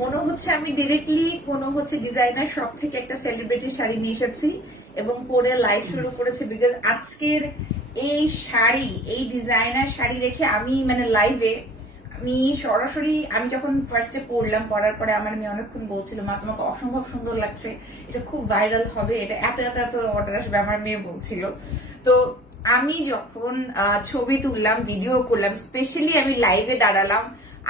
মনে হচ্ছে আমি ডিরেক্টলি কোনো ডিজাইনার শপ থেকে একটা সেলিব্রিটি শাড়ি নিয়ে এসেছি এবং পরে লাইভ শুরু করেছি। বিকজ আজকের এই শাড়ি, এই ডিজাইনার শাড়ি দেখে আমি লাইভে আমি সরাসরি আমি যখন ফার্স্টে পড়লাম, পড়ার পরে আমার মেয়ে অনেকক্ষণ বলছিল, মা তোমাকে অসম্ভব সুন্দর লাগছে, এটা খুব ভাইরাল হবে, এটা এত এত এত অর্ডার আসবে, আমার মেয়ে বলছিল। তো আমি যখন ছবি তুললাম, ভিডিও করলাম, স্পেশালি আমি লাইভে দাঁড়ালাম,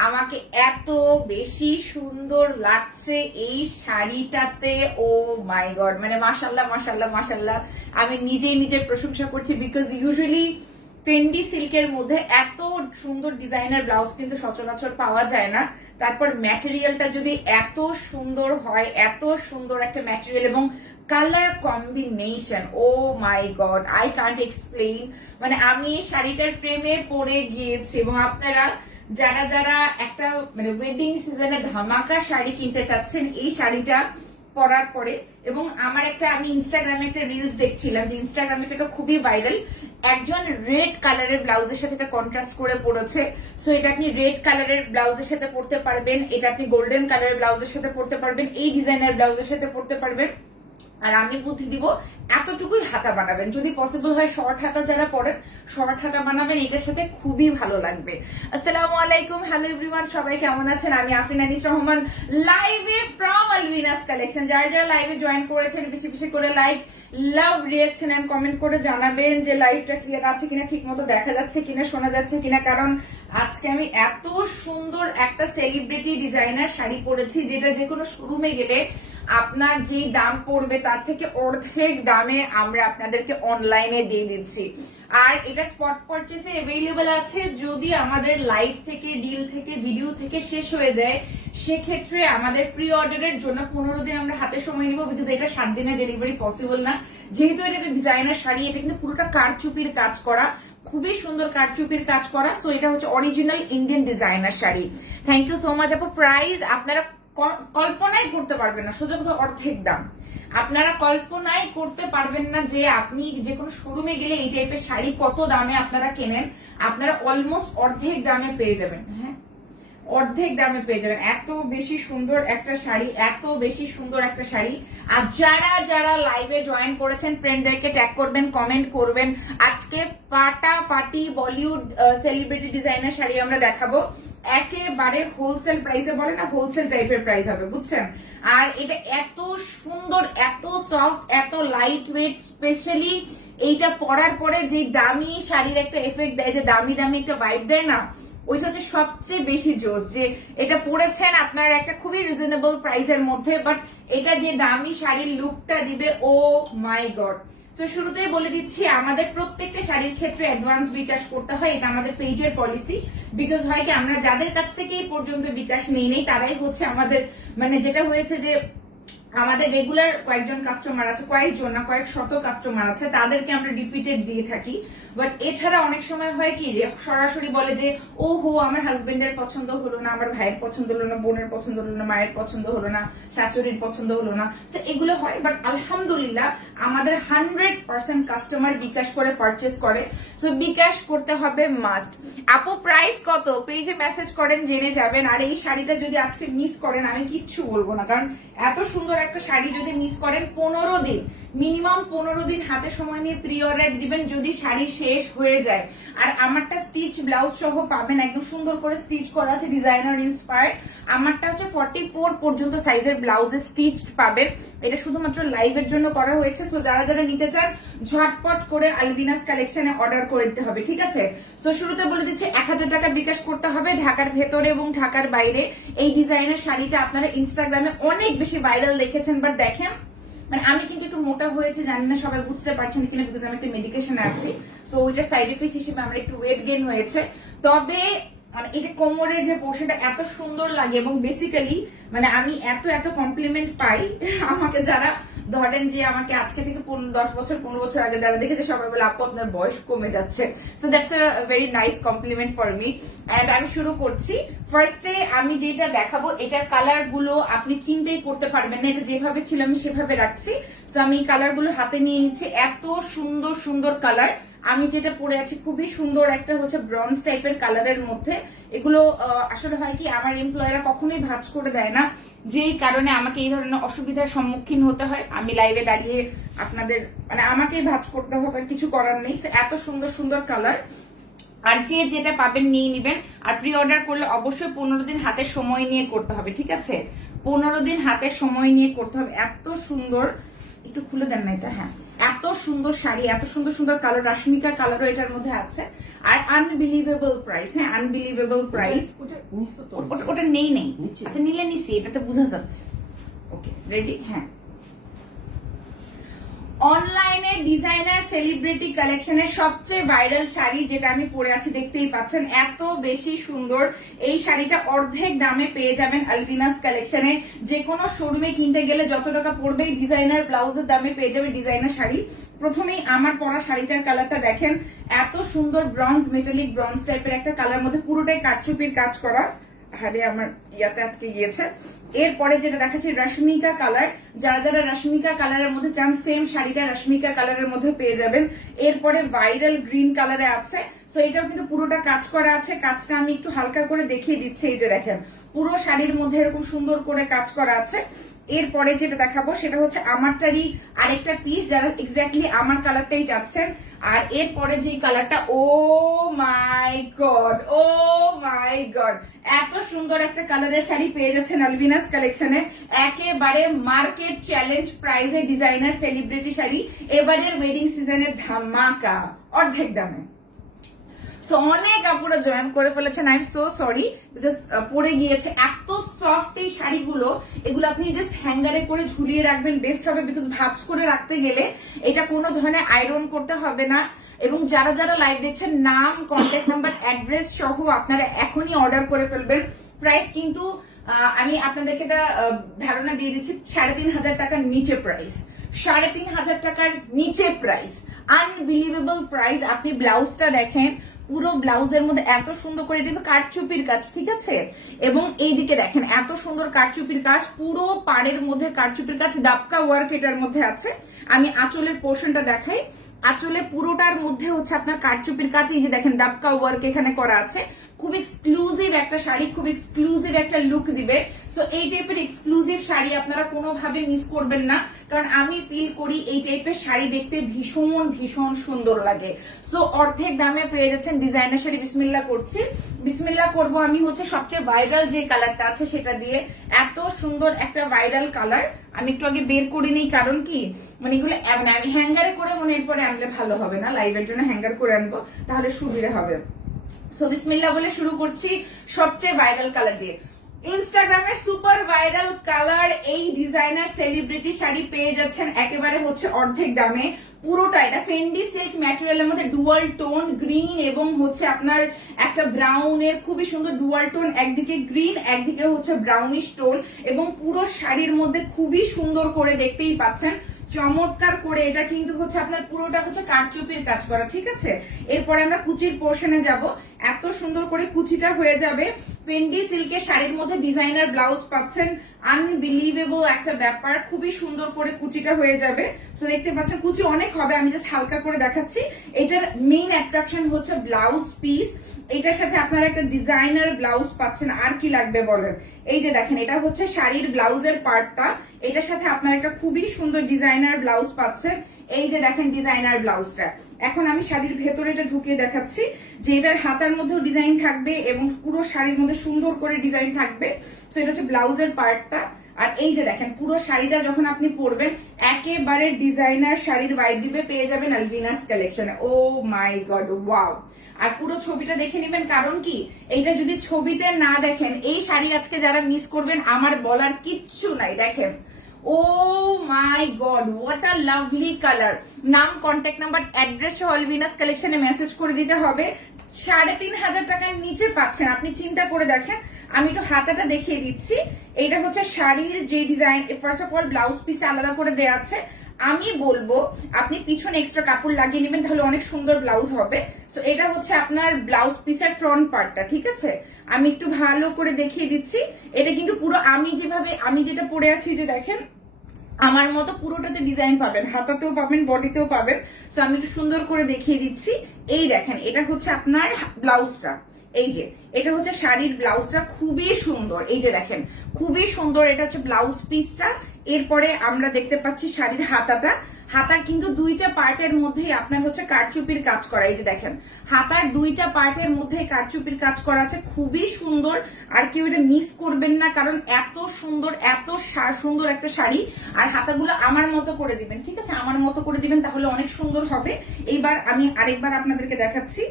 আমাকে এত বেশি সুন্দর লাগছে এই শাড়িটাতে। ও মাই গড, মাশাল্লাহ মাশাল্লাহ মাশাল্লাহ, আমি নিজের প্রশংসা করছি। বিকজ ইউজুয়ালি ফেন্ডি সিল্কের মধ্যে এত সুন্দর ডিজাইনার ব্লাউজ কিন্তু সচরাচর পাওয়া যায় না। তারপর ম্যাটেরিয়ালটা যদি এত সুন্দর হয়, এত সুন্দর একটা ম্যাটেরিয়াল এবং colour combination, oh my god, I can't explain. আমি শাড়িটার প্রেমে পড়ে গিয়েছি। এবং আপনারা যারা যারা একটা ওয়েডিং সিজনে ধামাকা শাড়ি কিনতে চাচ্ছেন, এই শাড়িটা পরার পরে, এবং আমি ইনস্টাগ্রামে একটা রিলস দেখছিলাম যে ইনস্টাগ্রামে এটা খুবই ভাইরাল, একজন রেড কালারের ব্লাউজের সাথে এটা কন্ট্রাস্ট করে পরেছে। সো এটা আপনি রেড কালারের ব্লাউজের সাথে পরতে পারবেন, এটা আপনি গোল্ডেন কালারের ব্লাউজের সাথে পরতে পারবেন, এই ডিজাইনার ব্লাউজের সাথে পরতে পারবেন। আর আমি বুদ্ধি দিব, এতটুকুই হাতা বানাবেন, যদি পসিবল হয় শর্ট হাতা যারা পরেন শর্ট হাতা বানাবেন, এটার সাথে খুবই ভালো লাগবে। আসসালামু আলাইকুম, হ্যালো এভরিওয়ান, সবাই কেমন আছেন? আমি আফরিন আনিস রহমান, লাইভে ফ্রম আলভিনাস কালেকশন। যারা যারা লাইভে জয়েন করেছেন বেশি বেশি করে like, love, reaction and comment করে জানাবেন যে লাইভটা ক্লিয়ার আছে কিনা, ঠিক মতো দেখা যাচ্ছে কিনা, শোনা যাচ্ছে কিনা। কারণ আজকে আমি এত সুন্দর একটা সেলিব্রিটি ডিজাইনার শাড়ি পরেছি, যেটা যে কোনো শোরুমে গেলে আপনার যে দাম পড়বে তার থেকে অর্ধেক দামে আমরা আপনাদেরকে অনলাইনে দিয়ে দিচ্ছি। আর এটা স্পট পারচেসে অ্যাভেলেবেল আছে। যদি আমাদের লাইভ থেকে, ডিল থেকে, ভিডিও থেকে শেষ হয়ে যায়, সেক্ষেত্রে আমাদের প্রি অর্ডারের জন্য 15 দিন আমরা হাতে সময় নিব। বিকজ এটা 7 দিনের ডেলিভারি পসিবল না। যেহেতু এটা একটা ডিজাইনার শাড়ি, এটা কিন্তু পুরোটা কারচুপির কাজ করা, খুবই সুন্দর কারচুপির কাজ করা। সো এটা হচ্ছে original Indian designer sari. Thank you so much আপু। প্রাইস আপনারা কল্পনাই করতে পারবেন না, সোজা কথা অর্ধেক দাম। আপনারা কল্পনাই করতে পারবেন না যে আপনি যে কোনো শোরুমে গেলে এই টাইপের শাড়ি কত দামে আপনারা কেনেন, আপনারা অলমোস্ট অর্ধেক দামে পেয়ে যাবেন। হ্যাঁ, অর্ধেক দামে পেয়ে যাবেন। এত বেশি সুন্দর একটা শাড়ি, এত বেশি সুন্দর একটা শাড়ি। আর যারা যারা লাইভে জয়েন করেছেন ফ্রেন্ডদেরকে ট্যাগ করবেন, কমেন্ট করবেন। আজকে ফাটাফাটি বলিউড সেলিব্রিটি ডিজাইনার শাড়ি আমরা দেখাবো, একেবারে হোলসেল প্রাইসে, বলে না হোলসেল টাইপের প্রাইস হবে, বুঝছেন? আর এটা এত সুন্দর, এত সফট, এত লাইট ওয়েট। স্পেশালি এইটা পরার পরে যে দামি শাড়ির একটা এফেক্ট দেয়, যে দামি দামি একটা ভাইব দেয় না, ওইটা হচ্ছে সবচেয়ে বেশি জোস। যে এটা পরেছেন আপনার একটা খুবই রিজনেবল প্রাইসের মধ্যে, বাট এটা যে দামি শাড়ির লুকটা দিবে, ও মাই গড। তো শুরুতেই বলে দিচ্ছি, আমাদের প্রত্যেকটা শাড়ির ক্ষেত্রে অ্যাডভান্স বিকাশ করতে হয়, এটা আমাদের পেজের পলিসি। বিকজ হয় কি, আমরা যাদের কাছ থেকে এই পর্যন্ত বিকাশ নেই তারাই হচ্ছে আমাদের, যেটা হয়েছে যে আমাদের রেগুলার কয়েকজন কাস্টমার আছে, কয়েকজন না কয়েক শত কাস্টমার আছে, তাদেরকে আমরা রিপিটেড দিয়ে থাকি। বাট এছাড়া অনেক সময় হয় কি, যে সরাসরি বলে যে ও হো আমার হাজবেন্ডের পছন্দ হলো না, আমার ভাইয়ের পছন্দ হলো না, বোনের পছন্দ হলো না, মায়ের পছন্দ হলো না, শাশুড়ির পছন্দ হলো না। তো এগুলো হয়। বাট আলহামদুলিল্লাহ আমাদের 100% কাস্টমার বিকাশ করে পারচেস করে। সো বিকাশ করতে হবে মাস্ট। আপু প্রাইস কত? পেজে মেসেজ করেন, জেনে যাবেন। আর এই শাড়িটা যদি আজকে মিস করেন, আমি কিচ্ছু বলবো না, কারণ এত সুন্দর একটা শাড়ি যদি মিস করেন, 15 দিন, মিনিমাম 15 দিন হাতে সময় নিয়ে প্রি অর্ডার দিবেন যদি শাড়ি শেষ হয়ে যায়। আর আমারটা স্টিচ ব্লাউজ সহ পাবেন, একদম সুন্দর করে স্টিচ করা আছে, ডিজাইনার ইন্সপায়ার্ড। আমারটা হচ্ছে 44 পর্যন্ত সাইজের ব্লাউজে স্টিচ পাবেন। এটা শুধুমাত্র লাইভের জন্য করা হয়েছে। সো যারা যারা নিতে চান ঝটপট করে আলভিনাস কালেকশনে অর্ডার করে দিতে হবে, ঠিক আছে? সো শুরুতে বলে দিচ্ছি, 1000 টাকা বিকাশ করতে হবে ঢাকার ভেতরে এবং ঢাকার বাইরে। এই ডিজাইনের শাড়িটা আপনারা ইনস্টাগ্রামে অনেক বেশি ভাইরাল দেখেছেন, বাট দেখেন আমি কিন্তু একটু মোটা হয়েছে, জানি না সবাই বুঝতে পারছেন কিনা, বিকজ আমি একটা মেডিকেশনে আছি। সো ওইটার সাইড এফেক্ট হিসেবে আমার একটু ওয়েট গেইন হয়েছে। তবে এই যে কোমরের যে পোর্শনটা এত সুন্দর লাগে, এবং বেসিক্যালি আমি এত এত কমপ্লিমেন্ট পাই। আমাকে যারা ধরেন যে আমাকে আজকে থেকে 10 বছর 15 বছর আগে যারা দেখেছে, সবাই বলে আপু আপনার বয়স কমে যাচ্ছে। So that's a very nice compliment for me. And আমি শুরু করছি। ফার্স্টে আমি যেটা দেখাবো, এটার কালার গুলো আপনি চিন্তাই করতে পারবেন না, এটা যেভাবে ছিল আমি সেভাবে রাখছি। সো আমি কালার গুলো হাতে নিয়ে নিচ্ছি, এত সুন্দর সুন্দর কালার। আমি যেটা পরে আছি খুবই সুন্দর একটা হচ্ছে ব্রঞ্জ টাইপের কালারের মধ্যে। এগুলো আসলে হয় কি আমার এমপ্লয়াররা কখনোই ভাঁজ করে দেয় না, যেই কারণে আমাকে এই ধরনের অসুবিধার সম্মুখীন হতে হয়। আমি লাইভে দাঁড়িয়ে আপনাদের মানে আমাকেই ভাঁজ করতে হবে, কিছু করার নেই। এত সুন্দর সুন্দর কালার, আর যে যেটা পাবেন নিয়ে নিবেন। আর প্রি অর্ডার করলে অবশ্যই 15 দিন হাতে সময় নিয়ে করতে হবে, ঠিক আছে? 15 দিন হাতে সময় নিয়ে করতে হবে। এত সুন্দর, একটু খুলে দেন না এটা, হ্যাঁ এত সুন্দর শাড়ি, এত সুন্দর সুন্দর কালার, রাশমিকা কালারও এটার মধ্যে আছে। আর আনবিলিভেবল প্রাইস, হ্যাঁ আনবিলিভেবল প্রাইস। ওটা নেই নেই, আচ্ছা নিলে নিছি, এটাতে বোঝা যাচ্ছে। ওকে রেডি, হ্যাঁ। অনলাইনে ডিজাইনার সেলিব্রিটি কালেকশনের সবচেয়ে ভাইরাল শাড়ি যেটা আমি পরে আছি দেখতেই পাচ্ছেন, এত বেশি সুন্দর। এই শাড়িটা অর্ধেক দামে পেয়ে যাবেন আলভিনাস কালেকশনে। যে কোনো শোরুমে কিনতে গেলে যত টাকা পড়বে ডিজাইনার ব্লাউজের দামে পেয়ে যাবে ডিজাইনার শাড়ি। প্রথমেই আমার পরা শাড়িটার কালারটা দেখেন, এত সুন্দর ব্রঞ্জ, মেটালিক ব্রঞ্জ টাইপের একটা কালার মধ্যে, পুরোটাই কারচুপির কাজ করা। হারে আমার ইয়াতে আটকে গিয়েছে। এরপরে যেটা দেখাচ্ছি রাশমিকা কালার, যারা যারা রাশমিকা কালারের মধ্যে চান সেম শাড়িটা রাশমিকা কালারের মধ্যে পেয়ে যাবেন। এরপরে ভাইরাল গ্রিন কালারে আছে, সো এটাও কিন্তু পুরোটা কাজ করা আছে। কাজটা আমি একটু হালকা করে দেখিয়ে দিচ্ছি, এই যে দেখেন পুরো শাড়ির মধ্যে এরকম সুন্দর করে কাজ করা আছে। এরপরে যেটা দেখাবো সেটা হচ্ছে আমারটারই আরেকটা পিস, যারা এক্স্যাক্টলি আমার কালারটাই চাচ্ছেন। আর এরপরে যে কালারটা, ও my god, O my god, এত সুন্দর একটা কালারের শাড়ি পেয়ে যাচ্ছেন আলভিনাস কালেকশনে। একেবারে মার্কেট চ্যালেঞ্জ প্রাইসে ডিজাইনার সেলিব্রিটি শাড়ি, এবারের ওয়েডিং সিজনের ধামাকা, অর্ধেক দামে। সো অনেক আপুরা জয়েন করে ফেলেছেন, I am so sorry because পড়ে গিয়েছে। এত সফট এই শাড়িগুলো, এগুলো আপনি জাস্ট হ্যাঙ্গারে করে ঝুলিয়ে রাখবেন, বেস্ট হবে। বিকজ ভাঁজ করে রাখতে গেলে এটা কোনো ধরনের আয়রন করতে হবে না। এবং যারা যারা লাইভ দেখছেন, নাম, কন্ট্যাক্ট নাম্বার, অ্যাড্রেস সহ আপনারা এখনই অর্ডার করে ফেলবেন। প্রাইস কিন্তু আমি আপনাদেরকে একটা ধারণা দিয়ে দিচ্ছি, 3,500 টাকার নিচে প্রাইস, 3,500 টাকার নিচে প্রাইস, আনবিলিভেবল প্রাইস। আপনি ব্লাউজটা দেখেন, পুরো ব্লাউজের মধ্যে এত সুন্দর করে, এটা কিন্তু কারচুপির কাজ, ঠিক আছে? এবং এইদিকে দেখেন এত সুন্দর কারচুপির কাজ, পুরো পাড়ের মধ্যে কারচুপির কাজ, ডাবকা ওয়ার্ক এটার মধ্যে আছে। আমি আঁচলের পোর্শনটা দেখাই, আঁচলে পুরোটার মধ্যে হচ্ছে আপনার কারচুপির কাজ, এই যে দেখেন ডাবকা ওয়ার্ক এখানে করা আছে। খুব এক্সক্লুসিভ একটা শাড়ি, খুব এক্সক্লুসিভ একটা লুক দিবে। সো এই টাইপের এক্সক্লুসিভ শাড়ি আপনারা কোনোভাবে মিস করবেন না, কারণ আমি ফিল করি এই টাইপের শাড়ি দেখতে ভীষণ ভীষণ সুন্দর লাগে। সো অর্ধেক দামে পেয়ে যাচ্ছেন ডিজাইনার শাড়ি। বিসমিল্লাহ করছি, বিসমিল্লাহ করব আমি হচ্ছে সবচেয়ে ভাইরাল যে কালারটা আছে সেটা দিয়ে। এত সুন্দর একটা ভাইরাল কালার, আমি একটু আগে বের করে নিই, কারণ কি মানে এগুলো আমি হ্যাঙ্গারে করে মনে এরপরে আনলে ভালো হবে না, লাইভের জন্য হ্যাঙ্গার করে আনবো তাহলে সুবিধা হবে। সো বিসমিল্লাহ বলে শুরু করছি সবচেয়ে ভাইরাল কালার দিয়ে। ইনস্টাগ্রামের সুপার ভাইরাল কালার এই ডিজাইনার সেলিব্রিটি শাড়ি পেয়ে যাচ্ছেন একেবারে হচ্ছে অর্ধেক দামে। পুরোটা এটা ফেন্ডি সিল্ক ম্যাটেরিয়ালের মধ্যে ডুয়াল টোন গ্রিন এবং হচ্ছে আপনার একটা ব্রাউনের খুবই সুন্দর ডুয়াল টোন, একদিকে গ্রিন একদিকে হচ্ছে ব্রাউনিশ টোন, এবং পুরো শাড়ির মধ্যে খুবই সুন্দর করে দেখতেই পাচ্ছেন চমৎকার করে। এটা কিন্তু হচ্ছে আপনার পুরোটা হচ্ছে কারচুপির কাজ করা, ঠিক আছে? এরপরে আমরা কুচির পোর্শনে যাব। এত সুন্দর করে কুচিটা হয়ে যাবে। ফেন্ডি সিল্কের শাড়ির মধ্যে ডিজাইনার ব্লাউজ পাচ্ছেন, আনবিলিভেবল একটা ব্যাপার, খুবই সুন্দর করে কুচিটা হয়ে যাবে। তো দেখতে পাচ্ছেন কুচি অনেক হবে, আমি জাস্ট হালকা করে দেখাচ্ছি। এটার মেইন অ্যাট্রাকশন হচ্ছে ব্লাউজ পিস, এটার সাথে আপনারা একটা ডিজাইনার ব্লাউজ পাচ্ছেন। আর কি লাগবে বলেন? এই যে দেখেন এটা হচ্ছে শাড়ির ব্লাউজের পার্টটা, এটার সাথে আপনারা একটা খুবই সুন্দর ডিজাইনার ব্লাউজ পাচ্ছেন। এই যে দেখেন ডিজাইনার ব্লাউজটা। এখন আমি শাড়ির ভেতরে এটা ঢুকিয়ে দেখাচ্ছি যে এটার হাতার মধ্যেও ডিজাইন থাকবে এবং পুরো শাড়ির মধ্যে সুন্দর করে ডিজাইন থাকবে। তো এটা হচ্ছে ব্লাউজের পার্টটা। আর এই যে দেখেন পুরো শাড়িটা যখন আপনি পরবেন একেবারে ডিজাইনার শাড়ির ভাইব দিবে, পেয়ে যাবেন আলভিনাস কালেকশনে। ও মাই গড, ওয়াও। আর পুরো ছবিটা দেখে নেবেন, কারণ কি এইটা যদি ছবিতে না দেখেন, এই শাড়ি আজকে যারা মিস করবেন আমার বলার কিচ্ছু নাই। দেখেন, oh my god, what a lovely colour. নাম, কন্ট্যাক্ট নাম্বার, অ্যাড্রেস আলভিনাস কালেকশনে মেসেজ করে দিতে হবে। 3,500 টাকার নিচে পাচ্ছেন। আপনি চিন্তা করে দেখেন, আমি একটু হাতাটা দেখিয়ে দিচ্ছি। এটা হচ্ছে শাড়ির যে design, first of all blouse পিসটা আলাদা করে দেওয়া আছে। আমি বলবো আপনি পিছনে এক্সট্রা কাপড় লাগিয়ে নেবেন, তাহলে অনেক সুন্দর ব্লাউজ হবে। তো এটা হচ্ছে আপনার ব্লাউজ পিসের ফ্রন্ট পার্টটা, ঠিক আছে? আমি একটু ভালো করে দেখিয়ে দিচ্ছি। এটা কিন্তু পুরো আমি যেটা পরে আছি, যে দেখেন আমার মতো পুরোটাতে ডিজাইন পাবেন, হাতাতেও পাবেন, বডিতেও পাবেন। তো আমি একটু সুন্দর করে দেখিয়ে দিচ্ছি। এই দেখেন, এটা হচ্ছে আপনার ব্লাউজটা, এই যে এটা হচ্ছে শাড়ির ব্লাউজটা, খুবই সুন্দর। এই যে দেখেন, খুবই সুন্দর, এটা হচ্ছে ব্লাউজ পিসটা। এরপরে আমরা দেখতে পাচ্ছি শাড়ির হাতাটা। হাতার কিন্তু দুইটা পার্টের মধ্যেই আপনার হচ্ছে কারচুপির কাজ করা। এই যে দেখেন, হাতার দুইটা পার্টের মধ্যে কারচুপির কাজ করা আছে, খুবই সুন্দর। আর কেউ এটা মিস করবেন না, কারণ এত সুন্দর, এত সুন্দর একটা শাড়ি। আর হাতাগুলো আমার মতো করে দিবেন, ঠিক আছে, আমার মতো করে দিবেন, তাহলে অনেক সুন্দর হবে। এইবার আমি আরেকবার আপনাদেরকে দেখাচ্ছি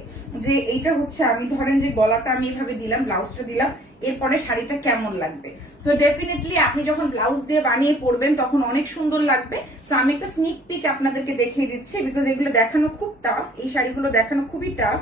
যে এইটা হচ্ছে, আমি ধরেন যে গলাটা আমি এইভাবে দিলাম, ব্লাউজটা দিলাম, এরপরে শাড়িটা কেমন লাগবে। সো ডেফিনেটলি আপনি যখন ব্লাউজ দিয়ে বানিয়ে পরবেন তখন অনেক সুন্দর লাগবে। সো আমি একটা স্নিক পিক আপনাদেরকে দেখিয়ে দিচ্ছি, বিকজ এগুলো দেখানো খুব টাফ, এই শাড়িগুলো দেখানো খুবই টাফ,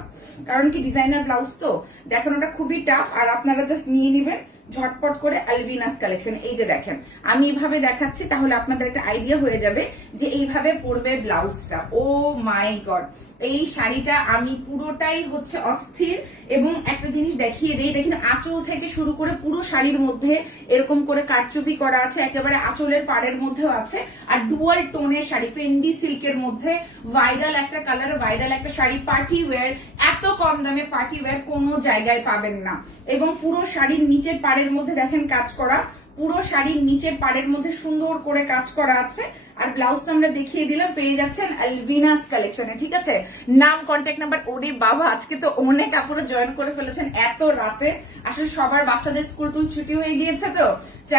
কারণ কি ডিজাইনার ব্লাউজ তো দেখানোটা খুবই টাফ। আর আপনারা জাস্ট নিয়ে নেবেন ঝটপট করে আলভিনাস কালেকশন। এই যে দেখেন, আমি এইভাবে দেখাচ্ছি, তাহলে আপনাদের একটা আইডিয়া হয়ে যাবে যে এইভাবে পরবে ব্লাউজটা। ও মাই গড, এই শাড়িটা আমি পুরোটাই হচ্ছে অস্থির। এবং একটা জিনিস দেখিয়ে দেই, এটা কিন্তু আঁচল থেকে শুরু করে পুরো শাড়ির মধ্যে এরকম করে কারচুপি করা আছে, একেবারে আঁচলের পাড়ের মধ্যেও আছে। আর ডুয়াল টোনের শাড়ি, ফেন্ডি সিল্কের মধ্যে ভাইরাল একটা কালার, ভাইরাল একটা শাড়ি, পার্টি ওয়্যার। এত কম দামে পার্টি ওয়্যার কোনো জায়গায় পাবেন না। এবং পুরো শাড়ির নিচের পাড়ের মধ্যে দেখেন কাজ করা, পুরো শাড়ির নিচের পাড়ের মধ্যে সুন্দর করে কাজ করা আছে। আর ব্লাউজ তো আমরা দেখিয়ে দিলাম, পেয়ে যাচ্ছেন আলভিনাস কালেকশনে, ঠিক আছে। নাম, কন্ট্যাক্ট নাম্বার, ওরে বাবা, আজকে তো অনেক আপুরা জয়েন করে ফেলেছেন এত রাতে। আসলে সবার বাচ্চাদের স্কুল টুল ছুটি হয়ে গিয়েছে, তো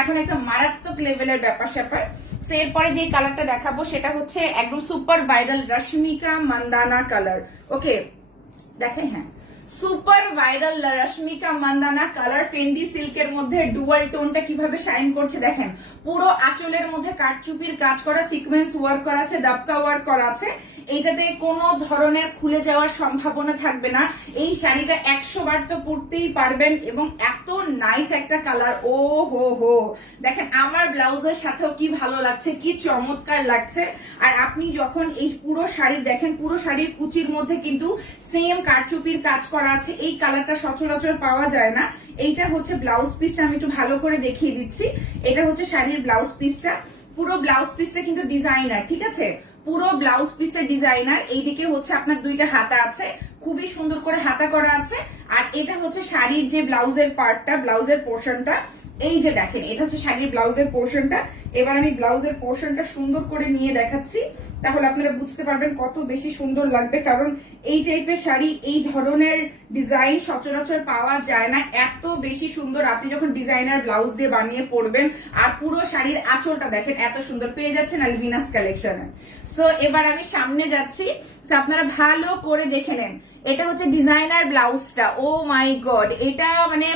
এখন একটা মারাত্মক লেভেলের ব্যাপার স্যাপার। তো এরপরে যে কালারটা দেখাবো সেটা হচ্ছে একদম super viral Rashmika Mandanna colour. Okay দেখেন, হ্যাঁ, super viral Rashmika Mandanna colour, Fendi সিল্কের মধ্যে ডুয়াল টোনটা কিভাবে শাইন করছে দেখেন। পুরো আঁচলের মধ্যে কারচুপির কাজ করা, সিকোয়েন্স ওয়ার্ক করা আছে, দাবকা ওয়ার্ক করা আছে। এইটাতে কোনো ধরনের খুলে যাওয়ার সম্ভাবনা থাকবে না। এই শাড়িটা 100 বার তো পরতেই পারবেন। এবং এত নাইস একটা কালার, ও হো হো, দেখেন আমার ব্লাউজের সাথেও কি ভালো লাগছে, কি চমৎকার লাগছে। আর আপনি যখন এই পুরো শাড়ি দেখেন, পুরো শাড়ির কুচির মধ্যে কিন্তু সেম কারচুপির কাজ করা আছে। এই কালারটা সচরাচর পাওয়া যায় না। এইটা হচ্ছে ব্লাউজ পিসটা, আমি একটু ভালো করে দেখিয়ে দিচ্ছি। এটা হচ্ছে শাড়ির ব্লাউজ পিসটা। পুরো ব্লাউজ পিসটা কিন্তু ডিজাইনার, ঠিক আছে, পুরো ব্লাউজ পিসটা ডিজাইনার। এইদিকে হচ্ছে আপনার দুইটা হাতা আছে, খুবই সুন্দর করে হাতা করা আছে। আর এটা হচ্ছে শাড়ির যে ব্লাউজের পার্টটা, ব্লাউজের পোর্শনটা। এই যে দেখেন, এটা হচ্ছে শাড়ির ব্লাউজের পোর্শনটা। এবার আমি ব্লাউজের পোর্শনটা সুন্দর করে নিয়ে দেখাচ্ছি, তাহলে আপনারা বুঝতে পারবেন কত বেশি সুন্দর লাগবে। কারণ এই টাইপের শাড়ি, এই ধরনের ডিজাইন সচরাচর পাওয়া যায় না। এত বেশি সুন্দর, আপনি যখন ডিজাইনার ব্লাউজ দিয়ে বানিয়ে পরবেন। আর পুরো শাড়ির আঁচলটা দেখেন, এত সুন্দর পেয়ে যাচ্ছেন আলভিনাস কালেকশনে। সো এবার আমি সামনে যাচ্ছি, আপনারা ভালো করে দেখে নেন। এটা হচ্ছে ডিজাইনার ব্লাউজটা। ও মাই গড, এটা মানে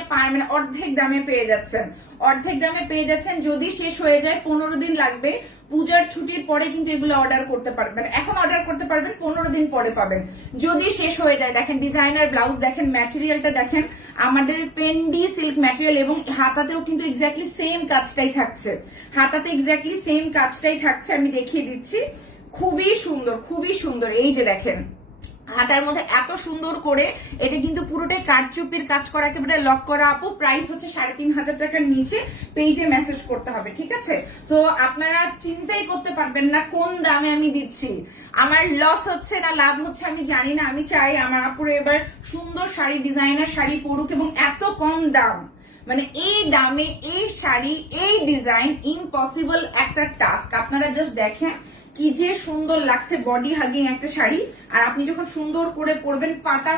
অর্ধেক দামে পেয়ে যাচ্ছেন, অর্ধেক দামে পেয়ে যাচ্ছেন। যদি শেষ হয়ে যায় 15 দিন লাগবে। পূজার ছুটির পরে কিন্তু এগুলো অর্ডার করতে পারবেন, এখন অর্ডার করতে পারবেন, 15 দিন পরে পাবেন যদি শেষ হয়ে যায়। দেখেন ডিজাইনার ব্লাউজ, দেখেন ম্যাটেরিয়ালটা দেখেন, আমাদের পেন্ডি সিল্ক ম্যাটেরিয়াল। এবং হাতাতেও কিন্তু এক্স্যাক্টলি সেম কাজটাই থাকছে, হাতাতে এক্স্যাক্টলি সেম কাজটাই থাকছে। আমি দেখিয়ে দিচ্ছি, খুবই সুন্দর, খুবই সুন্দর। এই যে দেখেন, হাতার মধ্যে এত সুন্দর করে, এটা কিন্তু পুরোটাই কারচুপির কাজ করা, একেবারে লক করা। আপু প্রাইস হচ্ছে 3,500 টাকার নিচে, পেজে মেসেজ করতে হবে, ঠিক আছে। তো আপনারা চিন্তাই করতে পারবেন না কোন দামে আমি দিচ্ছি। আমার লস হচ্ছে না লাভ হচ্ছে আমি জানি না। আমি চাই আমার আপুরে এবার সুন্দর শাড়ি, ডিজাইনার শাড়ি পরুক, এবং এত কম দাম, মানে এই দামে এই শাড়ি, এই ডিজাইন, ইম্পসিবল একটা টাস্ক। আপনারা জাস্ট দেখেন কি যে সুন্দর লাগছে, বডি হাগিং একটা শাড়ি। আর আপনি যখন সুন্দর করে পরবেন,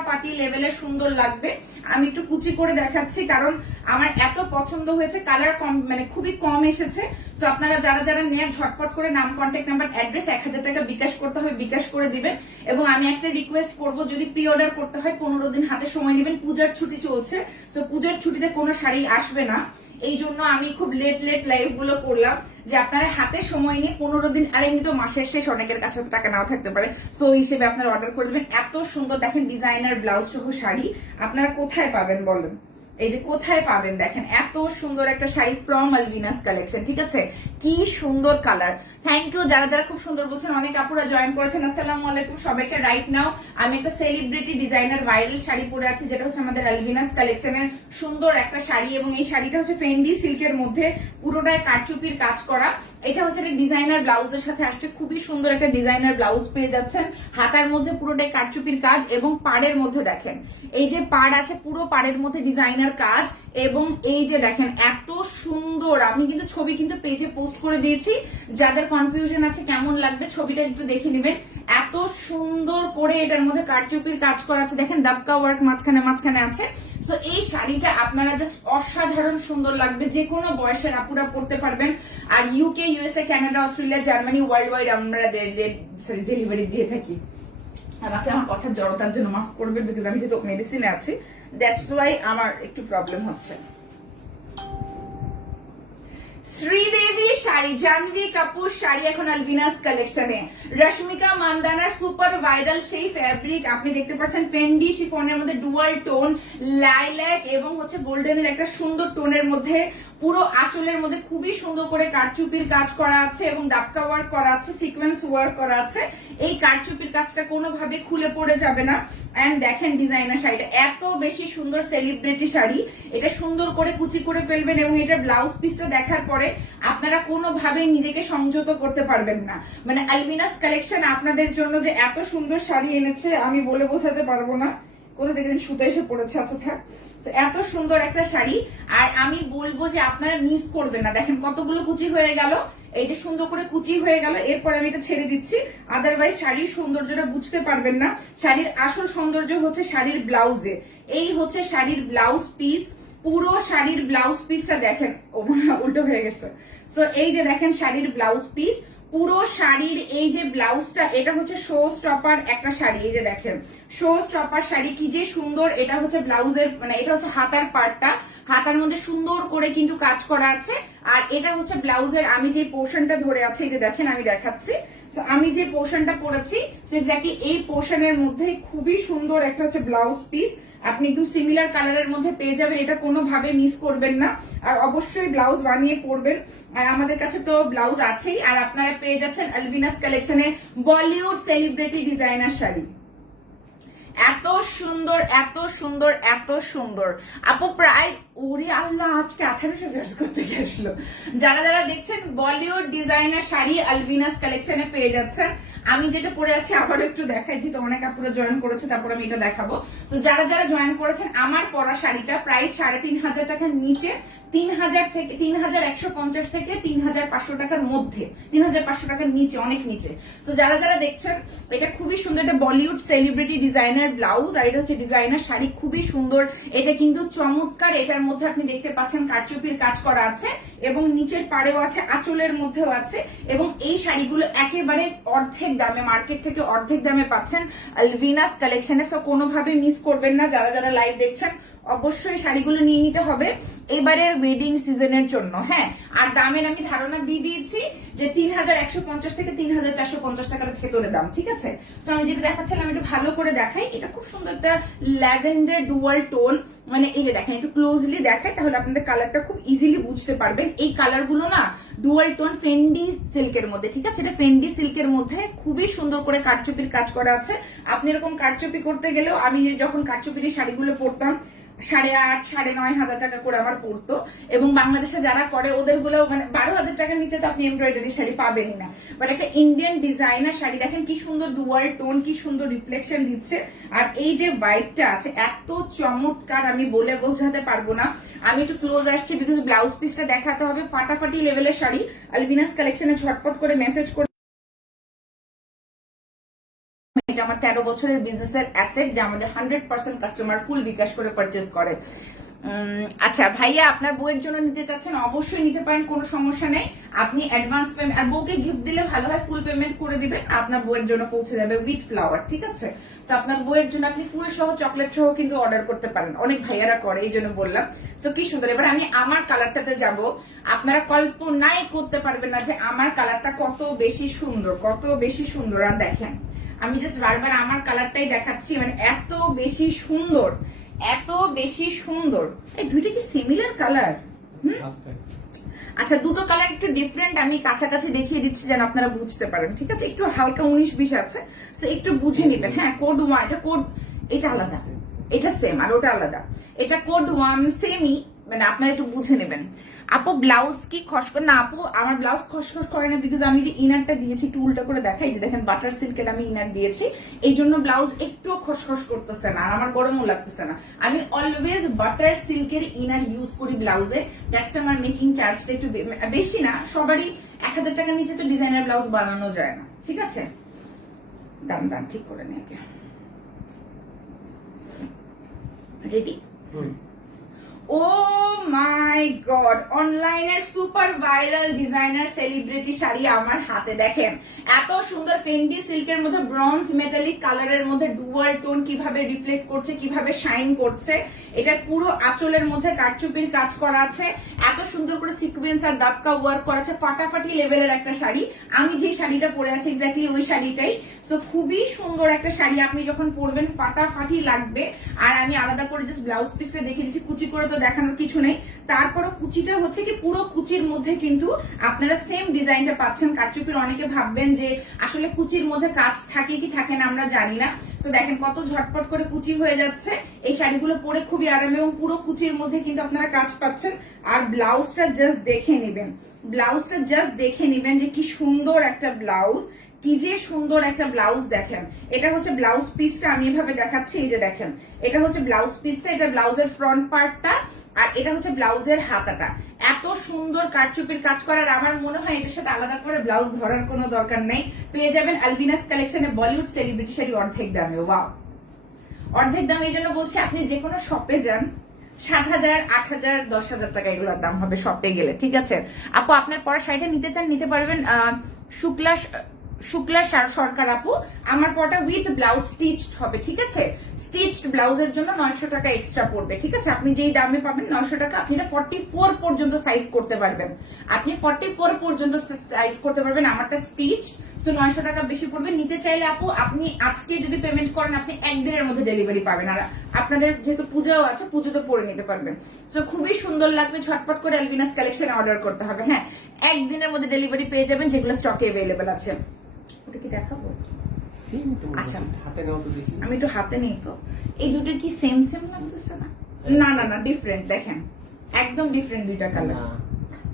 পাটি লেভেলে সুন্দর লাগবে। আমি একটু কুচি করে দেখাচ্ছি, কারণ আমার এত পছন্দ হয়েছে। কালার কম, মানে খুবই কম এসেছে। তো আপনারা যারা যারা নেন, ঝটপট করে নাম, কন্ট্যাক্ট নাম্বার, অ্যাড্রেস, 1000 টাকা বিকাশ করতে হবে, বিকাশ করে দিবেন। এবং আমি একটা রিকোয়েস্ট করব, যদি প্রি অর্ডার করতে হয় 15 দিন হাতে সময় নেবেন। পূজার ছুটি চলছে, তো পূজার ছুটিতে কোনো শাড়ি আসবে না। এই জন্য আমি খুব লেট লাইভ গুলো করলাম, যে আপনারা হাতে সময় নিয়ে 15 দিন, আর এমনি তো মাসের শেষ, অনেকের কাছে তো টাকা নাও থাকতে পারে, সো হিসেবে আপনারা অর্ডার করে দেবেন। এত সুন্দর দেখেন ডিজাইনার ব্লাউজ সহ শাড়ি আপনারা কোথায় পাবেন বলেন। এই যে কোথায় পাবেন দেখেন এত সুন্দর একটা শাড়ি ফ্রম আলভিনাস কালেকশন, ঠিক আছে? কি সুন্দর কালার। থ্যাংক ইউ যারা যারা খুব সুন্দর বলছেন, অনেক আপুরা জয়েন করেছেন। আসসালামু আলাইকুম সবাইকে। রাইট নাও আমি একটা সেলিব্রিটি ডিজাইনার ভাইরাল শাড়ি পরে আছি, যেটা হচ্ছে আমাদের আলভিনাস কালেকশনের সুন্দর একটা শাড়ি, এবং এই শাড়িটা হচ্ছে ফেন্ডি সিল্কের মধ্যে পুরোটাই কারচুপির কাজ করা। এটা হচ্ছে একটা ডিজাইনার ব্লাউজের সাথে আসছে, খুবই সুন্দর একটা ডিজাইনার ব্লাউজ পেয়ে যাচ্ছেন। হাতার মধ্যে পুরোটাই কারচুপির কাজ, এবং পাড়ের মধ্যে দেখেন এই যে পাড় আছে, পুরো পাড়ের মধ্যে ডিজাইনার কাজ। এবং এই যে দেখেন এত সুন্দর, আমি কিন্তু ছবি কিন্তু পেজে পোস্ট করে দিয়েছি, যাদের কনফিউশন আছে কেমন লাগবে ছবিটা একটু দেখে নেবেন। এত সুন্দর করে এটার মধ্যে কারচুপির কাজ করা আছে, দেখেন দাবকা ওয়ার্ক মাঝখানে মাঝখানে আছে। সো এই শাড়িটা আপনারা জাস্ট অসাধারণ সুন্দর লাগবে, যে কোনো বয়সের আপুরা পড়তে পারবেন। আর UK, USA, Canada, Australia, Germany, world wide আমরা ডেলিভারি দিয়ে থাকি। আমাকে আমার কথার জড়তার জন্য মাফ করবে, বিকজ আমি যেহেতু মেডিসিনে আছি, দ্যাটস ওয়াই আমার একটু প্রবলেম হচ্ছে। শ্রীদেবী শাড়ি, জাহ্নবী কাপুর শাড়ি এখন আলভিনাস কালেকশনে। রশ্মিকা মান্দানার সুপার ভাইরাল সেই ফ্যাব্রিক আপনি দেখতে পাচ্ছেন, ফেন্ডি শিফনের মধ্যে ডুয়াল টোন, লাইল্যাক এবং হচ্ছে গোল্ডেনের একটা সুন্দর টোনের মধ্যে, পুরো আঁচলের মধ্যে খুবই সুন্দর করে কারচুপির কাজ করা আছে এবং ডাবকা ওয়ার্ক করা আছে, সিকোয়েন্স ওয়ার্ক করা আছে। এই কারচুপির কাজটা কোনোভাবে খুলে পড়ে যাবে না। এন্ড দেখেন ডিজাইনার শাড়িটা এত বেশি সুন্দর, সেলিব্রিটি শাড়ি। এটা সুন্দর করে কুচি করে ফেলবেন, এবং এটার ব্লাউজ পিসটা দেখার পরে আপনারা কোনোভাবেই নিজেকে সংযত করতে পারবেন না। মানে আলভিনাস কালেকশন আপনাদের জন্য যে এত সুন্দর শাড়ি এনেছে আমি বলে বোঝাতে পারবো না। কোথা থেকে সুতা এসে পড়েছে, আচ্ছা থাক। এত সুন্দর একটা শাড়ি, আর আমি বলবো যে আপনারা মিস করবেন না। দেখেন কতগুলো কুচি হয়ে গেল, এই যে সুন্দর করে কুচি হয়ে গেল। এরপর আমি এটা ছেড়ে দিচ্ছি, আদারওয়াইজ শাড়ির সৌন্দর্যটা বুঝতে পারবেন না। শাড়ির আসল সৌন্দর্য হচ্ছে শাড়ির ব্লাউজে। এই হচ্ছে শাড়ির ব্লাউজ পিস, পুরো শাড়ির ব্লাউজ পিসটা দেখেন, ও উল্টো হয়ে গেছে। সো এই যে দেখেন শাড়ির ব্লাউজ পিস, পুরো শাড়ির এই যে ব্লাউজটা, এটা হচ্ছে শো স্টপার একটা শাড়ি। এই যে দেখেন শো স্টপার শাড়ি, কি যে সুন্দর। এটা হচ্ছে ব্লাউজের, মানে এটা হচ্ছে হাতার পার্টটা, হাতার মধ্যে সুন্দর করে কিন্তু কাজ করা আছে। আর এটা হচ্ছে ব্লাউজের আমি যে পোর্শনটা ধরে আছে, এই যে দেখেন আমি দেখাচ্ছি। আমি যে পোর্শনটা পরেছি, এক্স্যাক্টলি এই পোর্শনের মধ্যে খুবই সুন্দর একটা হচ্ছে ব্লাউজ পিস। আপনি একদম সিমিলার কালারের মধ্যে পেয়ে যাবেন, এটা কোনোভাবে মিস করবেন না। আর অবশ্যই ব্লাউজ বানিয়ে পরবেন, আর আমাদের কাছে তো ব্লাউজ আছেই। আর আপনারা পেয়ে যাচ্ছেন আলভিনাস কালেকশনে বলিউড সেলিব্রিটি ডিজাইনার শাড়ি। এত সুন্দর, এত সুন্দর, এত সুন্দর আপু। প্রায় ওরে আল্লাহ, আজকে 1800 ভিউয়ার্স করতে আসলো। যারা যারা দেখছেন বলিউড ডিজাইনার শাড়ি আলভিনাস কালেকশনে পেয়ে যাচ্ছেন। আমি যেটা পরে আছি আবারও একটু দেখাই, যেহেতু অনেক আপুরা জয়েন করেছে, তারপর আমি এটা দেখাবো। তো যারা যারা জয়েন করেছেন, আমার পরা শাড়িটা প্রাইস 3500 টাকার নিচে, 3000 থেকে 3150 থেকে 3500 টাকার মধ্যে, 3500 টাকার নিচে, অনেক নিচে। তো যারা যারা দেখছেন, এটা খুবই সুন্দর, এটা বলিউড সেলিব্রিটি ডিজাইনার ব্লাউজ, আর এটা হচ্ছে ডিজাইনার শাড়ি, খুবই সুন্দর। এটা কিন্তু চমৎকার। এটার মধ্যে আপনি দেখতে পাচ্ছেন কারচুপির কাজ করা আছে, এবং নিচের পাড়েও আছে, আঁচলের মধ্যেও আছে। এবং এই শাড়িগুলো একেবারে অর্ধেক দামে, মার্কেট থেকে অর্ধেক দামে পাচ্ছেন আলভিনাস কালেকশনে। সো কোনোভাবে মিস করবেন না। যারা যারা লাইভ দেখছেন অবশ্যই শাড়িগুলো নিয়ে নিতে হবে এবারের ওয়েডিং সিজনের জন্য। হ্যাঁ, আর দামের আমি ধারণা দিয়ে দিয়েছি যে 3150 থেকে 3450 টাকার ভেতরে দাম, ঠিক আছে? সো আমি যেটা দেখাচ্ছিলাম একটু ভালো করে দেখাই। এটা খুব সুন্দর একটা ল্যাভেন্ডার ডুয়াল টোন, মানে এই যে দেখেন একটু ক্লোজলি দেখাই, তাহলে আপনাদের কালারটা খুব ইজিলি বুঝতে পারবেন। এই কালার গুলো না ডুয়াল টোন ফেন্ডি সিল্কের মধ্যে, ঠিক আছে? এটা ফেন্ডি সিল্কের মধ্যে খুবই সুন্দর করে কারচুপির কাজ করা আছে। আপনি এরকম কারচুপি করতে গেলেও, আমি যখন কারচুপির শাড়িগুলো পরতাম 8,500 9,500 টাকা করে আমার পড়তো, এবং বাংলাদেশে যারা করে ওদের গুলো মানে 12,000 টাকার নিচে তো আপনি এমব্রয়ডারি শাড়ি পাবেনই না। বাট একটা ইন্ডিয়ান ডিজাইনার শাড়ি দেখেন কি সুন্দর ডুয়াল টোন, কি সুন্দর রিফ্লেকশন দিচ্ছে। আর এই যে হোয়াইটটা আছে এত চমৎকার, আমি বলে বোঝাতে পারবো না। আমি একটু ক্লোজ আসছি বিকজ ব্লাউজ পিসটা দেখাতে হবে। ফাটাফাটি লেভেলের শাড়ি আলভিনাস কালেকশনে ঝটপট করে মেসেজ করে। এটা আমার 13 বছরের বিজনেসের অ্যাসেট, যা আমাদের 100% কাস্টমার ফুল বিকাশ করে পারচেজ করে। আচ্ছা ভাইয়া, আপনার বউয়ের জন্য নিতে চাচ্ছেন, অবশ্যই নিতে পারেন, কোনো সমস্যা নেই। আপনি অ্যাডভান্স পেমেন্ট, আর বউকে গিফট দিলে ভালো হয়, ফুল পেমেন্ট করে দিবেন, আপনার বউয়ের জন্য পৌঁছে যাবে উইথ ফ্লাওয়ার, ঠিক আছে? তো আপনার বউয়ের জন্য আপনি ফুল সহ, চকলেট সহ কিন্তু অর্ডার করতে পারেন, অনেক ভাইয়ারা করে, এই জন্য বললাম। তো কি সুন্দর। এবার আমি আমার কালারটাতে যাব। আপনারা কল্পনাই করতে পারবেন না যে আমার কালারটা কত বেশি সুন্দর, কত বেশি সুন্দর। আর দেখেন আমি জাস্ট বারবার আমার কালারটাই দেখাচ্ছি, মানে এত বেশি সুন্দর, এত বেশি সুন্দর। এই দুইটা কি সিমিলার কালার? আচ্ছা, দুটো কালার একটু ডিফারেন্ট, আমি কাছাকাছি দেখিয়ে দিচ্ছি যেন আপনারা বুঝতে পারেন, ঠিক আছে? একটু হালকা 19-20 আছে, তো একটু বুঝে নেবেন। হ্যাঁ, কোড 1, এটা কোড, এটা আলাদা, এটা সেম, আর ওটা আলাদা। এটা কোড 1 সেমই, মানে আপনারা একটু বুঝে নেবেন। আপু ব্লাউজ কি খসখস? না আপু, আমার ব্লাউজ খসখস করে না, বিকজ আমি যে ইনারটা দিয়েছি একটু উল্টা করে দেখাই, যে দেখেন বাটার সিল্কের আমি ইনার দিয়েছি, এই জন্য ব্লাউজ একটু খসখস করতেছে না, আর আমার গরমও লাগতেছে না। আমি অলওয়েজ বাটার সিল্কের ইনার ইউজ করি ব্লাউজে, দ্যাটস আমার মেকিং চার্জটা একটু বেশি না। সবারই 1000 টাকার নিচে তো ডিজাইনার ব্লাউজ বানানো যায় না, ঠিক আছে? দাম দাম ঠিক করে নে আগে। রেডি? ও মাই গড, অনলাইনের super viral designer celebrity sari আমার হাতে। দেখেন এত সুন্দর ফেন্ডি সিল্কের মধ্যে ব্রঞ্জ মেটালিক কালারের মধ্যে ডুয়াল টোন কিভাবে রিফ্লেক্ট করছে, কিভাবে শাইন করছে। এটার পুরো আঁচলের মধ্যে কারচুপির কাজ করা আছে, এত সুন্দর করে সিকোয়েন্স আর দাপকা ওয়ার্ক করা আছে, ফাটাফাটি লেভেলের একটা শাড়ি। আমি যে শাড়িটা পরে আছি এক্স্যাক্টলি ওই শাড়িটাই। সো খুবই সুন্দর একটা শাড়ি, আপনি যখন পরবেন ফাটাফাটি লাগবে। আর আমি আলাদা করে জাস্ট ব্লাউজ পিসটা দেখিয়ে দিচ্ছি, কুচি করে তো দেখানোর কিছু নেই। তারপরও কুচিটা হচ্ছে কি পুরো কুচির মধ্যে কিন্তু আপনারা সেম ডিজাইনটা পাচ্ছেন। কারচুপির অনেকে ভাববেন যে আসলে কুচির মধ্যে কাজ থাকে কি থাকে না, আমরা জানি না। তো দেখেন কত ঝটপট করে কুচি হয়ে যাচ্ছে। এই শাড়িগুলো পরে খুবই আরাম, এবং পুরো কুচির মধ্যে কিন্তু আপনারা কাজ পাচ্ছেন। আর ব্লাউজটা জাস্ট দেখে নেবেন, ব্লাউজটা জাস্ট দেখে নেবেন যে কি সুন্দর একটা ব্লাউজ, কি যে সুন্দর একটা ব্লাউজ। দেখেন এটা হচ্ছে ব্লাউজ পিসটা, আমি এভাবে দেখাচ্ছি, এই যে দেখেন এটা হচ্ছে ব্লাউজ পিসটা, এটা ব্লাউজের ফ্রন্ট পার্টটা, আর এটা হচ্ছে ব্লাউজের হাতাটা। এত সুন্দর কারচুপির কাজ করার, আমার মনে হয় এটার সাথে আলাদা করে ব্লাউজ ধরার কোনো দরকার নেই। পেয়ে যাবেন আলবিনাস কালেকশনে বলিউড সেলিব্রিটি শাড়ি অর্ধেক দামে। ওয়াও, অর্ধেক দাম এই জন্য বলছি, আপনি যে কোনো শপে যান 7,000, 8,000, 10,000 টাকা এগুলোর দাম হবে শপে গেলে, ঠিক আছে? আপু আপনার পরা শাড়িটা নিতে চান নিতে পারবেন। শুক্লা সরকার আপু, আমার পরটা উইথ ব্লাউজ স্টিচড হবে, ঠিক আছে? স্টিচড ব্লাউজের জন্য 900 টাকা এক্সট্রা পড়বে, ঠিক আছে? আপনি যেই দামে পাবেন 900 টাকা, আপনি 44 পর্যন্ত সাইজ করতে পারবেন, আপনি 44 পর্যন্ত সাইজ করতে পারবেন। আমারটা স্টিচ, সো 900 টাকা বেশি পড়বে। নিতে চাইলে আপু আপনি আজকে যদি পেমেন্ট করেন, আপনি একদিনের মধ্যে ডেলিভারি পাবেন। আর আপনাদের যেহেতু পুজোও আছে, পুজোতে পরে নিতে পারবেন। সো খুবই সুন্দর লাগবে, ঝটপট করে আলবিনাস কালেকশনে অর্ডার করতে হবে। হ্যাঁ, একদিনের মধ্যে ডেলিভারি পেয়ে যাবেন, যেগুলো স্টকে অ্যাভেলেবেল আছে। ওটা কি দেখাবো? আচ্ছা, আমি একটু হাতে নেই তো। এই দুটো কি সেম সেম লাগতেছে না? না না না, ডিফারেন্ট। দেখেন একদম ডিফারেন্ট দুইটা কালার।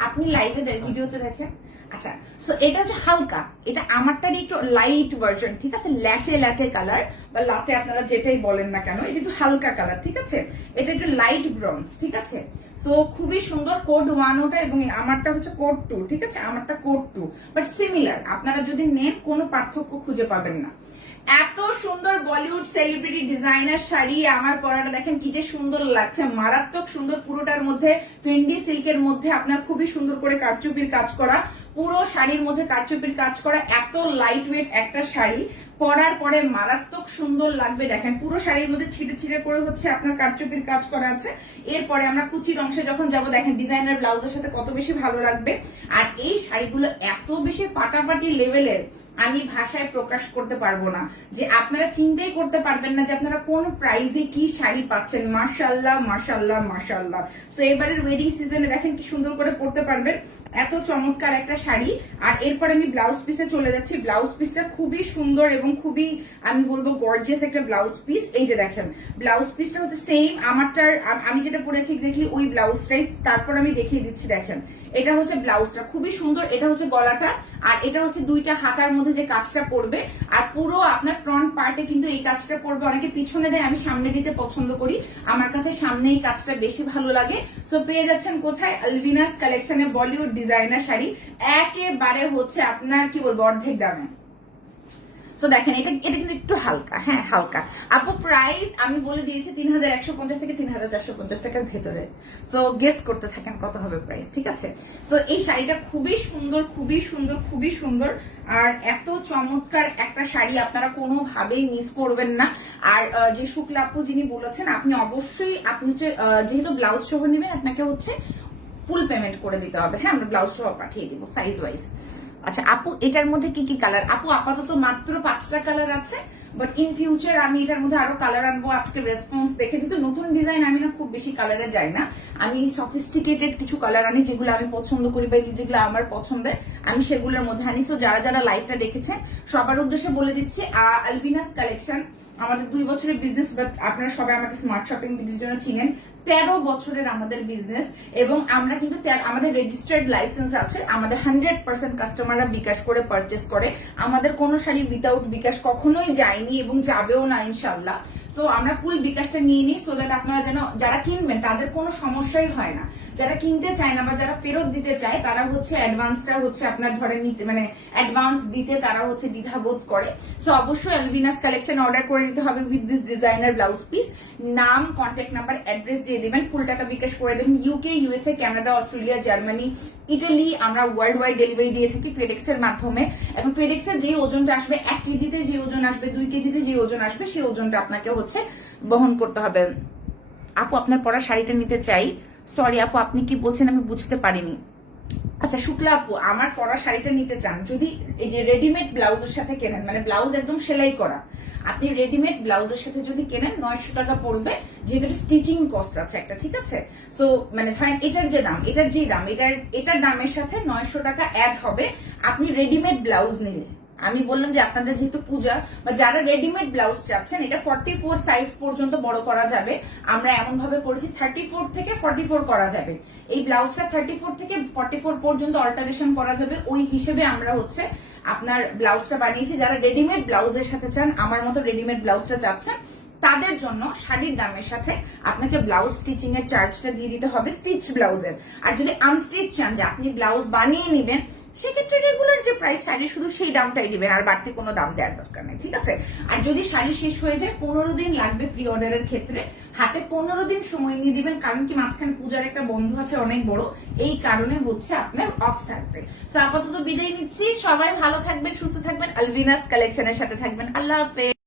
আপনি লাইভে ভিডিওতে দেখেন। আচ্ছা, সো এটা হচ্ছে হালকা, এটা আমারটারই একটু লাইট ভার্সন, ঠিক আছে? ল্যাটে ল্যাটে কালার বা লাটে আপনারা যেটাই বলেন না কেন, এটা একটু হালকা কালার, ঠিক আছে? এটা একটু লাইট ব্রঞ্জ, ঠিক আছে? সো খুবই সুন্দর। কোড 1 ওটা, এবং আমারটা হচ্ছে কোড 2, ঠিক আছে? আমারটা কোড 2, বাট সিমিলার। আপনারা যদি নেন কোনো পার্থক্য খুঁজে পাবেন না। এত সুন্দর বলিউড সেলিব্রিটি ডিজাইনার শাড়ি আমার পরাটা দেখেন কি যে সুন্দর লাগছে, মারাত্মক সুন্দর। পুরোটার মধ্যে ফেন্ডি সিল্কের মধ্যে আপনার খুবই সুন্দর করে কারচুপির কাজ করা, পুরো শাড়ির মধ্যে কারচুপির কাজ করা। এত লাইট ওয়েট একটা শাড়ি, পরার পরে মারাত্মক সুন্দর লাগবে। দেখেন পুরো শাড়ির মধ্যে ছিটে ছিটে করে হচ্ছে আপনার কারচুপির কাজ করা আছে। এরপরে আমরা কুচির অংশে যখন যাব, দেখেন ডিজাইনার ব্লাউজের সাথে কত বেশি ভালো লাগবে। আর এই শাড়িগুলো এত বেশি ফাটাফাটি লেভেলের, আমি ভাষায় প্রকাশ করতে পারবো না, যে আপনারা চিন্তাই করতে পারবেন না যে আপনারা কোন প্রাইজে কি শাড়ি পাচ্ছেন। মাশাআল্লাহ মাশাআল্লাহ মাশাআল্লাহ। সো এবারের ওয়েডিং সিজনে দেখেন কি সুন্দর করে পরতে পারবেন, এত চমৎকার একটা শাড়ি। আর এরপর আমি ব্লাউজ পিসে চলে যাচ্ছি। ব্লাউজ পিসটা খুবই সুন্দর এবং খুবই আমি বলবো গর্জিয়াস একটা ব্লাউজ পিস। এই যে দেখেন ব্লাউজ পিসটা হচ্ছে সেম আমারটার, আমি যেটা পরেছি এক্স্যাক্টলি ওই ব্লাউজটাই। তারপর আমি দেখিয়ে দিচ্ছি, দেখেন এটা হচ্ছে ব্লাউজটা, খুবই সুন্দর। এটা হচ্ছে গলাটা, আর এটা হচ্ছে দুইটা হাতার মধ্যে যে কাজটা পড়বে, আর পুরো আপনার ফ্রন্ট পার্টে কিন্তু এই কাজটা পড়বে। অনেকে পিছনে দেয়, আমি সামনে দিতে পছন্দ করি, আমার কাছে সামনে এই কাজটা বেশি ভালো লাগে। সো পেয়ে যাচ্ছেন কোথায়? আলবিনাস কালেকশনে বলিউড ডিজাইনার শাড়ি, একেবারে হচ্ছে আপনার কি বলবো অর্ধেক দামে। সো দেখেন এটা কিন্তু একটু হালকা, হ্যাঁ হালকা। আপু প্রাইস আমি বলে দিয়েছি 3,150 থেকে 3,450 টাকার ভেতরে। সো গেস করতে থাকেন কত হবে প্রাইস, ঠিক আছে? সো এই শাড়িটা খুবই সুন্দর, খুবই সুন্দর, খুবই সুন্দর। আর এত চমৎকার একটা শাড়ি আপনারা কোনোভাবেই মিস করবেন না। আর যে শুক্লা আপু যিনি বলেছেন, আপনি অবশ্যই আপনি হচ্ছে যেহেতু ব্লাউজ সহ নেবেন, আপনাকে হচ্ছে ফুল পেমেন্ট করে দিতে হবে। হ্যাঁ, আমরা ব্লাউজ সহ পাঠিয়ে দিব সাইজ ওয়াইজ। আচ্ছা আপু, এটার মধ্যে কি কি কালার? আপু আপাতত মাত্র 5টা কালার আছে। বাট ইন ফিউচার আমি এটার মধ্যে আরো কালার আনবো। আজকে রেসপন্স দেখে যেহেতু নতুন ডিজাইন, আমি না খুব বেশি কালারে যাই না, আমি সফিস্টিকেটেড কিছু কালার আনি যেগুলো আমি পছন্দ করি বা যেগুলো আমার পছন্দের আমি সেগুলোর মধ্যে আনি। সো যারা যারা লাইভটা দেখেছেন সবার উদ্দেশ্যে বলে দিচ্ছি, আলবিনাস কালেকশন আমাদের 2 বছরের বিজনেস, বাট আপনারা সবাই আমাকে স্মার্ট শপিং ভিডিওর জন্য চিনেন। 13 বছরের আমাদের বিজনেস এবং আমরা কিন্তু আমাদের রেজিস্টার্ড লাইসেন্স আছে। আমাদের 100% কাস্টমাররা বিকাশ করে পারচেস করে। আমাদের কোনো শাড়ি উইদাউট বিকাশ কখনোই যায়নি এবং যাবেও না ইনশাল্লাহ। সো আমরা ফুল বিকাশটা নিয়ে নিই, সো দ্যাট আপনারা যেন যারা কিনবেন তাদের কোনো সমস্যাই হয় না। যারা কিনতে চায় না বা যারা ফেরত দিতে চায় তারা হচ্ছে অ্যাডভান্সটা হচ্ছে আপনার ধরে নিতে, মানে অ্যাডভান্স দিতে তারা হচ্ছে দ্বিধাবোধ করে। সো অবশ্যই আলবিনাস কালেকশন অর্ডার করে দিতে হবে with this designer blouse piece. নাম, কন্ট্যাক্ট নাম্বার, অ্যাড্রেস দিয়ে দিবেন, ফুল টাকা বিকাশ করে দেবেন। UK, USA, Canada, Australia, Germany, Italy আমরা ওয়ার্ল্ড ওয়াইড ডেলিভারি দিয়ে থাকি ফেডেক্স এর মাধ্যমে। এবং ফেডেক্স এর যে ওজনটা আসবে, 1 কেজিতে যে ওজন আসবে, 2 কেজিতে যে ওজন আসবে, সেই ওজনটা আপনাকে হচ্ছে বহন করতে হবে। আপু আপনার পরা শাড়িটা নিতে চাই। সরি আপু, আপনি কি বলছেন আমি বুঝতে পারিনি। আচ্ছা শুক্লা আপু, আমার পরা শাড়িটা নিতে চান, যদি এই যে রেডিমেড ব্লাউজের সাথে কেনেন, মানে ব্লাউজ একদম সেলাই করা, আপনি রেডিমেড ব্লাউজের সাথে যদি কেনেন 900 টাকা পড়বে, যেহেতু স্টিচিং কস্ট আছে একটা, ঠিক আছে। সো মানে ধরেন এটার যে দাম, এটার যে দাম, এটার দামের সাথে 900 টাকা অ্যাড হবে আপনি রেডিমেড ব্লাউজ নিলে। আমি বললাম যে আপনাদের যেহেতু পূজা বা যারা রেডিমেড ব্লাউজ চাচ্ছেন, এটা 44 সাইজ পর্যন্ত বড় করা যাবে। আমরা এমন ভাবে করেছি 34 থেকে 44 করা যাবে। এই ব্লাউজটা 34 থেকে 44 পর্যন্ত অল্টারেশন করা যাবে, ওই হিসেবে আমরা হচ্ছে আপনার ব্লাউজটা বানিয়েছি। যারা রেডিমেড ব্লাউজের সাথে চান, আমার মতো রেডিমেড ব্লাউজটা চাচ্ছেন, তাদের জন্য শাড়ির দামের সাথে আপনাকে ব্লাউজ স্টিচিং এর চার্জটা দিয়ে দিতে হবে স্টিচ ব্লাউজের। আর যদি আনস্টিচ চান যে আপনি ব্লাউজ বানিয়ে নেবেন, সেক্ষেত্রে রেগুলার যে প্রাইস শাড়ি শুধু সেই দামটাই দিবেন, আর বাড়তি কোনো দাম দেওয়ার দরকার নেই, ঠিক আছে। আর যদি শাড়ি শেষ হয়ে যায়, 15 দিন লাগবে প্রি অর্ডারের ক্ষেত্রে, হাতে 15 দিন সময় নিয়ে দিবেন, কারণ কি মাঝখানে পূজার একটা বন্ধ আছে অনেক বড়, এই কারণে হচ্ছে আপনার অফ থাকবে। সো আপাতত বিদায় নিচ্ছি, সবাই ভালো থাকবেন, সুস্থ থাকবেন, আলবিনাস কালেকশনের সাথে থাকবেন। আল্লাহ হাফেজ।